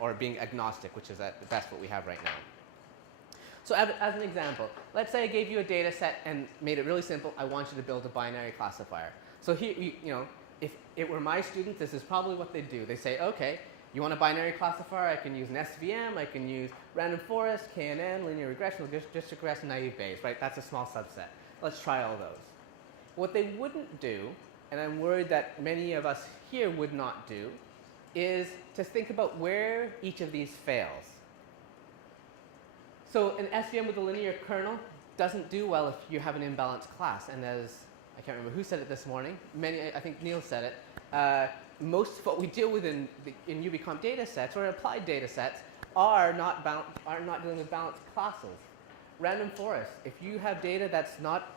or being agnostic, which is at the best what we have right now. So as an example, let's say I gave you a data set and made it really simple. I want you to build a binary classifier. So here, if it were my students, this is probably what they'd do. They say, okay, you want a binary classifier? I can use an SVM. I can use random forest, KNN, linear regression, logistic regression, naive Bayes, right? That's a small subset. Let's try all those. What they wouldn't do, and I'm worried that many of us here would not do, is to think about where each of these fails. So an SVM with a linear kernel doesn't do well if you have an imbalanced class. And as I can't remember who said it this morning, I think Nils said it, most of what we deal with in Ubicomp data sets or applied data sets are not dealing with balanced classes. Random forest, if you have data that's not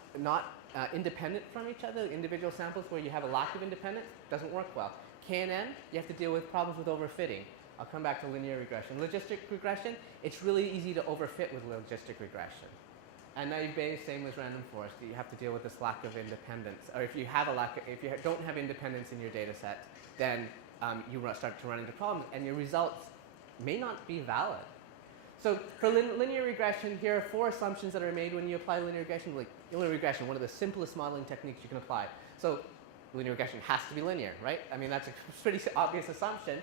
independent from each other, individual samples where you have a lack of independence, doesn't work well. KNN, you have to deal with problems with overfitting. I'll come back to linear regression. Logistic regression, it's really easy to overfit with logistic regression. And naive Bayes, same as random forest. You have to deal with this lack of independence. Or if you have if you don't have independence in your data set, then you start to run into problems, and your results may not be valid. So for linear regression, here are 4 assumptions that are made when you apply linear regression. Like linear regression, one of the simplest modeling techniques you can apply. So linear regression has to be linear, right? I mean, that's a pretty obvious assumption.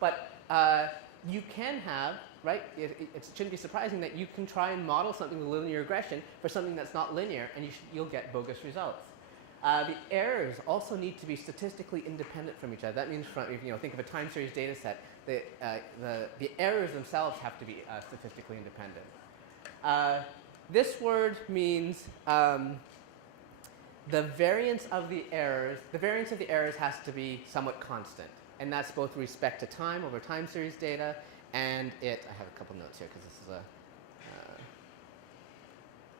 But you can have, right, it shouldn't be surprising that you can try and model something with linear regression for something that's not linear, and you'll get bogus results. The errors also need to be statistically independent from each other. That means, think of a time series data set, the errors themselves have to be statistically independent. This word means the variance of the errors has to be somewhat constant. And that's both with respect to time over time series data, and I have a couple notes here because this is a,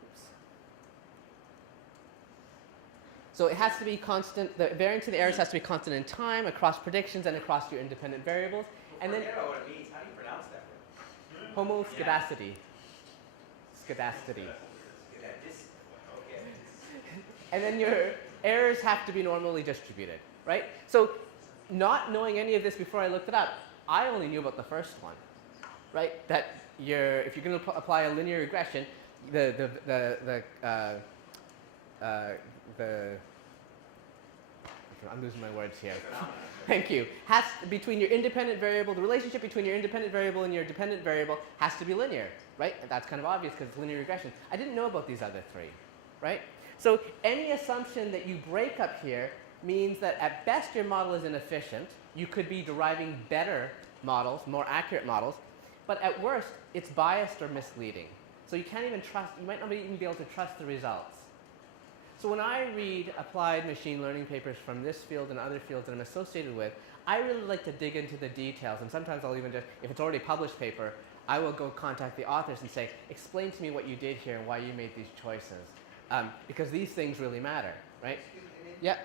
oops. So it has to be constant, the variance of the errors has to be constant in time, across predictions, and across your independent variables. And then, what it means. How do you pronounce that word? Homoscedasticity. Skedasticity. Okay. And then your errors have to be normally distributed, right? So not knowing any of this before I looked it up, I only knew about the first one, right? That if you're going to apply a linear regression, I'm losing my words here. Thank you. Between your independent variable, the relationship between your independent variable and your dependent variable has to be linear, right? And that's kind of obvious because it's linear regression. I didn't know about these other 3, right? So any assumption that you break up here means that at best your model is inefficient. You could be deriving better models, more accurate models, but at worst, it's biased or misleading. So you can't even trust, you might not even be able to trust the results. So when I read applied machine learning papers from this field and other fields that I'm associated with, I really like to dig into the details, and sometimes I'll even just, if it's already a published paper, I will go contact the authors and say, explain to me what you did here and why you made these choices. Because these things really matter, right? Yeah.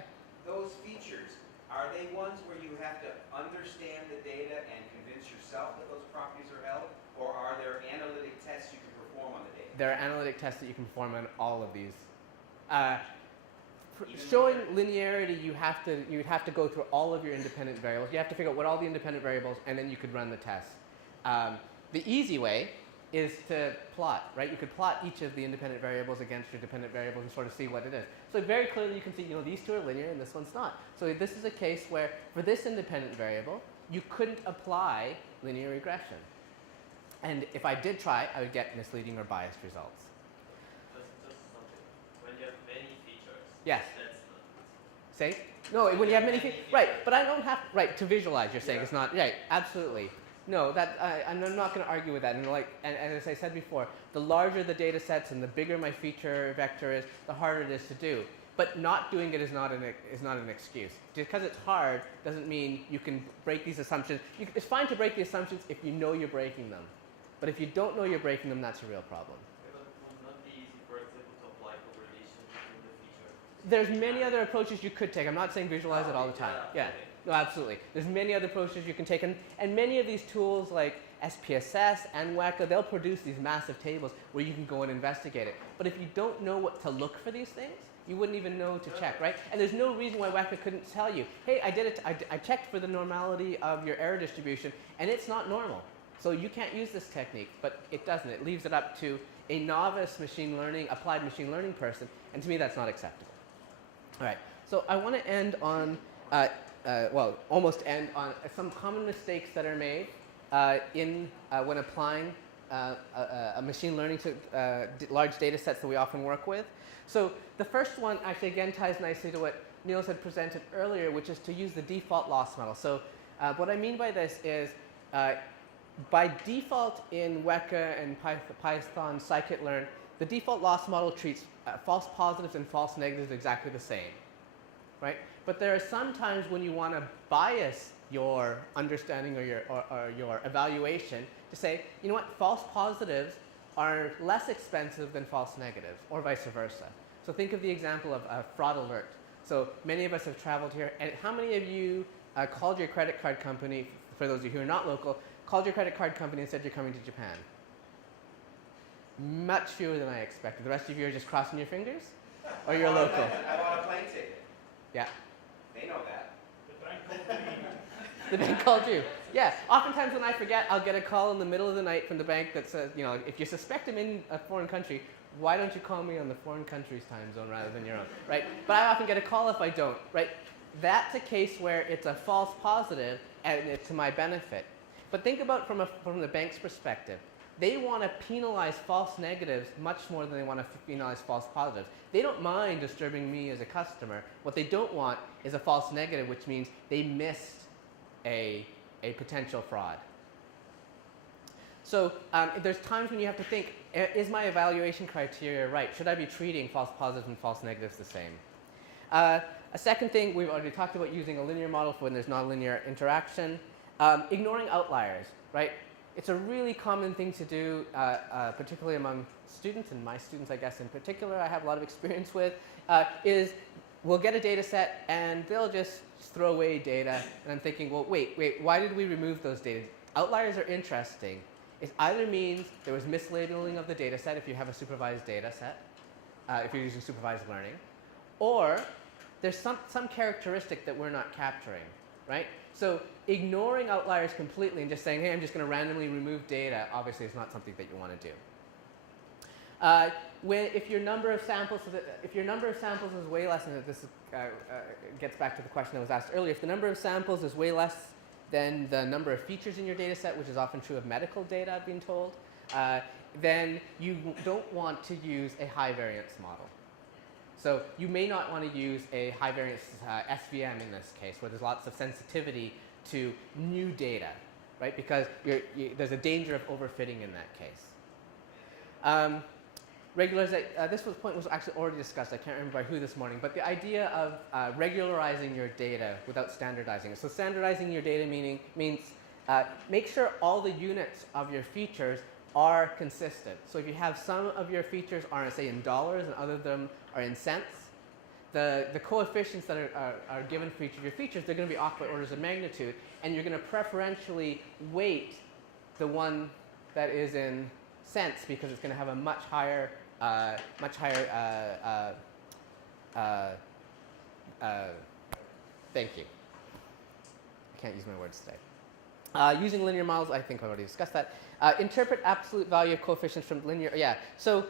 Those features, are they ones where you have to understand the data and convince yourself that those properties are held? Or are there analytic tests you can perform on the data? There are analytic tests that you can perform on all of these. Showing linearity, you'd have to go through all of your independent variables. You have to figure out what all the independent variables, and then you could run the test. The easy way is to plot, right? You could plot each of the independent variables against your dependent variables and sort of see what it is. So very clearly you can see, these 2 are linear and this one's not. So this is a case where for this independent variable, you couldn't apply linear regression. And if I did try, I would get misleading or biased results. Just something. When you have many features, yes. That's not. Say? No, when you have many features, right, but I don't have, right, to visualize, you're saying it's not, right, absolutely. No, I'm not going to argue with that. And as I said before, the larger the data sets and the bigger my feature vector is, the harder it is to do. But not doing it is not an excuse. Just because it's hard doesn't mean you can break these assumptions. It's fine to break the assumptions if you know you're breaking them. But if you don't know you're breaking them, that's a real problem. But it would not be easy, for example, to apply correlation between the features. There's many other approaches you could take. I'm not saying visualize it all the time. Yeah. No, absolutely. There's many other approaches you can take, and many of these tools like SPSS and WECA, they'll produce these massive tables where you can go and investigate it. But if you don't know what to look for these things, You wouldn't even know to check, right? And there's no reason why Weka couldn't tell you, hey, I did it. I checked for the normality of your error distribution, and it's not normal. So you can't use this technique, but it doesn't. It leaves it up to a novice machine learning, applied machine learning person, and to me that's not acceptable. All right, so I want to end on, well, almost end on some common mistakes that are made when applying a machine learning to large data sets that we often work with. So the first one actually again ties nicely to what Nils had presented earlier, which is to use the default loss model. So what I mean by this is by default in Weka and Python scikit-learn, the default loss model treats false positives and false negatives exactly the same, right? But there are some times when you want to bias your understanding or your evaluation to say, you know what, false positives are less expensive than false negatives, or vice versa. So think of the example of a fraud alert. So many of us have traveled here, and how many of you called your credit card company, for those of you who are not local, called your credit card company and said you're coming to Japan? Much fewer than I expected. The rest of you are just crossing your fingers? Or you're local? I bought a plane ticket. Yeah. They know that. The bank called you. Yeah. Oftentimes when I forget, I'll get a call in the middle of the night from the bank that says, you know, if you suspect I'm in a foreign country, why don't you call me on the foreign country's time zone rather than your own, right? But I often get a call if I don't, right? That's a case where it's a false positive and it's to my benefit. But think about from the bank's perspective. They want to penalize false negatives much more than they want to penalize false positives. They don't mind disturbing me as a customer. What they don't want is a false negative, which means they missed a potential fraud. So there's times when you have to think, is my evaluation criteria right? Should I be treating false positives and false negatives the same? A second thing, we've already talked about using a linear model for when there's nonlinear interaction. Ignoring outliers, right? It's a really common thing to do, particularly among students, and my students, I guess, in particular, I have a lot of experience with, is we'll get a data set and they'll just throw away data. And I'm thinking, well, wait, why did we remove those data? Outliers are interesting. It either means there was mislabeling of the data set if you have a supervised data set, if you're using supervised learning, or there's some characteristic that we're not capturing, right? So ignoring outliers completely and just saying, hey, I'm just going to randomly remove data, obviously is not something that you want to do. If your number of samples is way less, and this gets back to the question that was asked earlier, if the number of samples is way less than the number of features in your data set, which is often true of medical data, I've been told, then you don't want to use a high variance model. So you may not want to use a high variance SVM in this case, where there's lots of sensitivity to new data, right? Because there's a danger of overfitting in that case. This point was actually already discussed. I can't remember by who this morning, but the idea of regularizing your data without standardizing it. So standardizing your data means make sure all the units of your features are consistent. So if you have some of your features are, say, in dollars and other of them are in cents, the coefficients that are given for each of your features, they're going to be off by orders of magnitude, and you're going to preferentially weight the one that is in cents because it's going to have a much higher thank you. I can't use my words today. Using linear models, I think I already discussed that. Interpret absolute value of coefficients from linear, yeah. So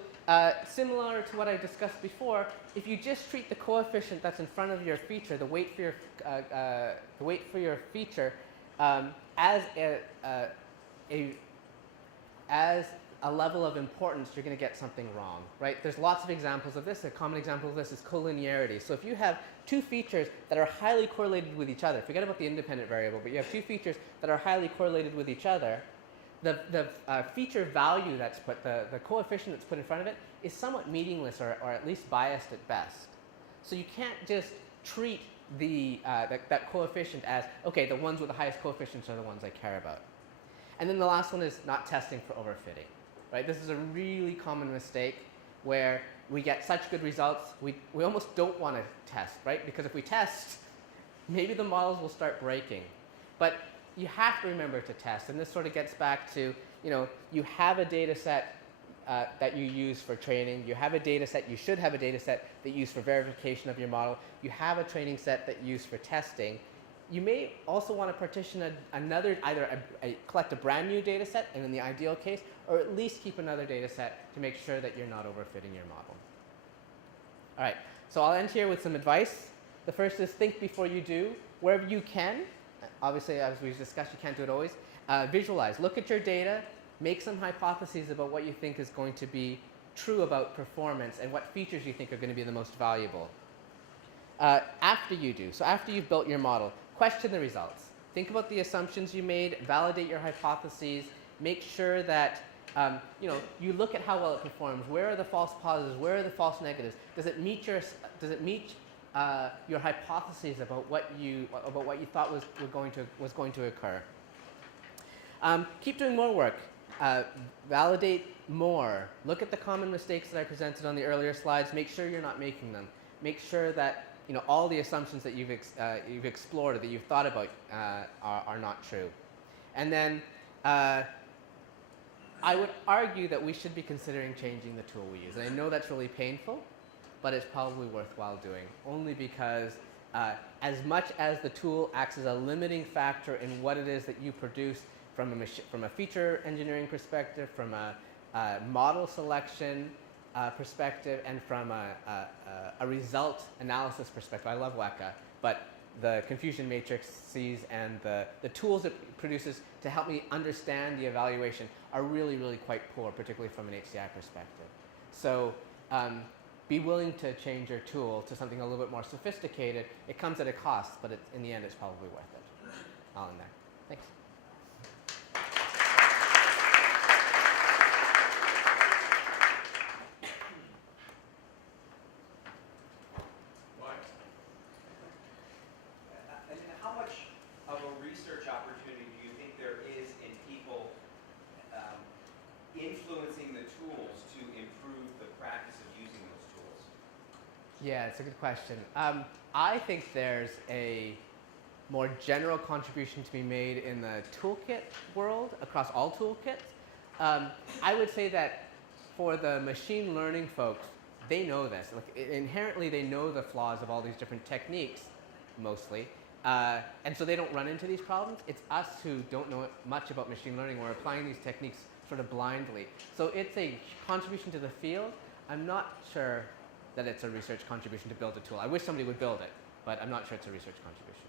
similar to what I discussed before, if you just treat the coefficient that's in front of your feature, the weight for your feature, as a level of importance, you're going to get something wrong, right? There's lots of examples of this. A common example of this is collinearity. So if you have two features that are highly correlated with each other, forget about the independent variable, but you have two features that are highly correlated with each other, the feature value that's put, the coefficient that's put in front of it is somewhat meaningless or at least biased at best. So you can't just treat that coefficient as, okay, the ones with the highest coefficients are the ones I care about. And then the last one is not testing for overfitting. Right? This is a really common mistake where we get such good results, we almost don't want to test, right? Because if we test, maybe the models will start breaking. But you have to remember to test, and this sort of gets back to, you have a data set, that you use for training. You have a data set. You should have a data set that you use for verification of your model. You have a training set that you use for testing. You may also want to partition another, either collect a brand new data set, and in the ideal case, or at least keep another data set to make sure that you're not overfitting your model. All right, so I'll end here with some advice. The first is think before you do. Wherever you can, obviously as we've discussed, you can't do it always, visualize. Look at your data, make some hypotheses about what you think is going to be true about performance and what features you think are going to be the most valuable. After you do, so after you've built your model, question the results. Think about the assumptions you made, validate your hypotheses, make sure that you look at how well it performs. Where are the false positives? Where are the false negatives? Does it meet your hypotheses about what you thought was going to occur? Keep doing more work. Validate more. Look at the common mistakes that I presented on the earlier slides. Make sure you're not making them. Make sure that all the assumptions that you've explored or that you've thought about are not true. And then I would argue that we should be considering changing the tool we use. And I know that's really painful, but it's probably worthwhile doing, only because as much as the tool acts as a limiting factor in what it is that you produce from a feature engineering perspective, from a model selection perspective, and from a result analysis perspective. I love Weka, but the confusion matrices and the tools it produces to help me understand the evaluation are really, really quite poor, particularly from an HCI perspective. So be willing to change your tool to something a little bit more sophisticated. It comes at a cost, but in the end, it's probably worth it. I'll end there. Thanks. How much of a research opportunity do you think there is in people influencing the tools to improve the practice of using those tools? Yeah, it's a good question. I think there's a more general contribution to be made in the toolkit world, across all toolkits. I would say that for the machine learning folks, they know this. Like, inherently, they know the flaws of all these different techniques, mostly. And so they don't run into these problems. It's us who don't know much about machine learning. We're applying these techniques sort of blindly. So it's a contribution to the field. I'm not sure that it's a research contribution to build a tool. I wish somebody would build it, but I'm not sure it's a research contribution.